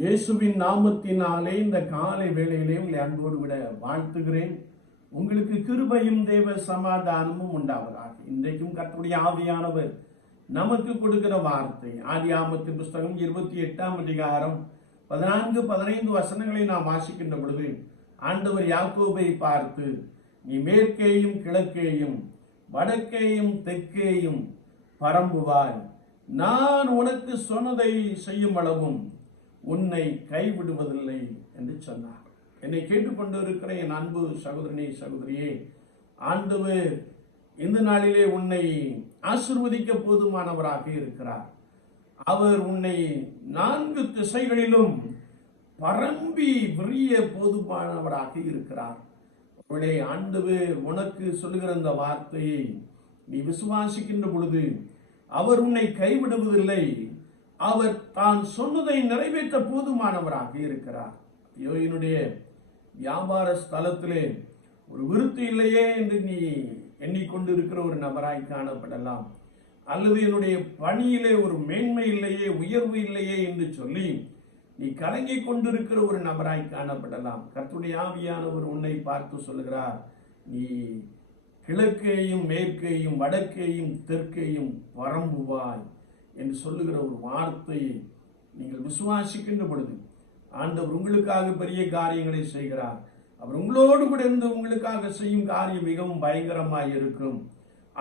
இயேசுவின் நாமத்தினாலே இந்த காலை வேளையிலே உங்களை அன்போடு விட வாழ்த்துகிறேன். உங்களுக்கு கிருபையும் தேவ சமாதானமும் உண்டாவதாக. இன்றைக்கும் கர்த்தருடைய ஆவியானவர் நமக்கு கொடுக்கிற வார்த்தை ஆதி ஆமத்தின் புஸ்தகம் இருபத்தி எட்டாம் அதிகாரம் பதினான்கு பதினைந்து வசனங்களை நாம் வாசிக்கின்ற பொழுது ஆண்டவர் யாக்கோபை பார்த்து நீ மேற்கேயும் கிழக்கேயும் வடக்கேயும் தெற்கேயும் பரம்புவாய். நான் உனக்கு சொன்னதை செய்யும் அளவும் உன்னை கைவிடுவதில்லை என்று சொன்னார். என்னை கேட்டுக்கொண்டு இருக்கிற என் அன்பு சகோதரனே சகோதரியே ஆண்டவர் இந்த நாளிலே உன்னை ஆசிர்வதிக்க போதுமானவராக இருக்கிறார். அவர் உன்னை நான்கு திசைகளிலும் பரம்பி விரிய போதுமானவராக இருக்கிறார். அவளே ஆண்டவர் உனக்கு சொல்லுகிற அந்த வார்த்தையை நீ விசுவாசிக்கின்ற பொழுது அவர் உன்னை கைவிடுவதில்லை. அவர் தான் சொன்னதை நிறைவேற்ற போதுமானவராக இருக்கிறார். ஐயோ என்னுடைய வியாபார ஸ்தலத்திலே ஒரு விருத்தி இல்லையே என்று நீ எண்ணிக்கொண்டு இருக்கிற ஒரு நபராய் காணப்படலாம். அல்லது என்னுடைய பணியிலே ஒரு மேன்மை இல்லையே உயர்வு இல்லையே என்று சொல்லி நீ கலங்கி கொண்டிருக்கிற ஒரு நபராய் காணப்படலாம். கர்த்துடைய ஆவியானவர் உன்னை பார்த்து சொல்கிறார் நீ கிழக்கேயும் மேற்கேயும் வடக்கேயும் தெற்கேயும் பரம்புவாய். என்று சொல்லுகிற ஒரு வார்த்தையை நீங்கள் விசுவாசிக்கின்ற பொழுது ஆண்டவர் உங்களுக்காக பெரிய காரியங்களை செய்கிறார். அவர் உங்களோடு கூட இருந்து உங்களுக்காக செய்யும் காரியம் மிகவும் பயங்கரமாக இருக்கும்.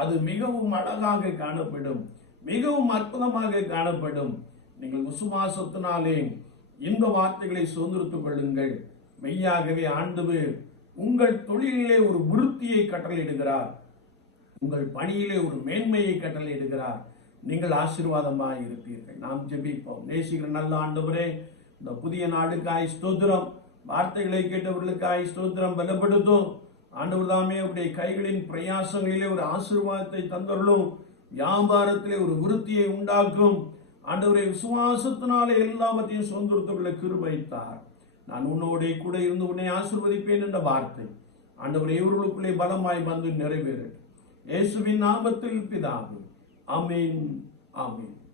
அது மிகவும் அழகாக காணப்படும் மிகவும் அற்புதமாக காணப்படும். நீங்கள் விசுவாசத்தினாலே இந்த வார்த்தைகளை சுதந்திரத்துக் கொள்ளுங்கள். மெய்யாகவே ஆண்டு உங்கள் தொழிலிலே ஒரு விருத்தியை கட்டளையிடுகிறார். உங்கள் பணியிலே ஒரு மேன்மையை கட்டளையிடுகிறார். நீங்கள் ஆசீர்வாதமாக இருப்பீர்கள். நாம் ஜெபிப்போம். நேசிக்கிற நல்ல ஆண்டவரே இந்த புதிய நாடுக்காய் ஸ்தோத்திரம். வார்த்தைகளை கேட்டவர்களுக்காய் ஸ்தோத்திரம். பலப்படுத்தும். ஆண்டவர் தாமே அவருடைய கைகளின் பிரயாசங்களிலே ஒரு ஆசீர்வாதத்தை தந்தருளும். வியாபாரத்திலே ஒரு விருத்தியை உண்டாக்கும். ஆண்டவரை விசுவாசத்தினாலே எல்லாவற்றையும் சுதந்திரத்துக்குள்ள கிருபைத்தார். நான் உன்னோடைய கூட இருந்து உன்னை ஆசிர்வதிப்பேன் என்ற வார்த்தை. ஆண்டவர் இவர்களுக்குள்ளே பலமாய் வந்து நிறைவேறு. இயேசுவின் நாமத்தில் பிதாவும் Amen. Amen.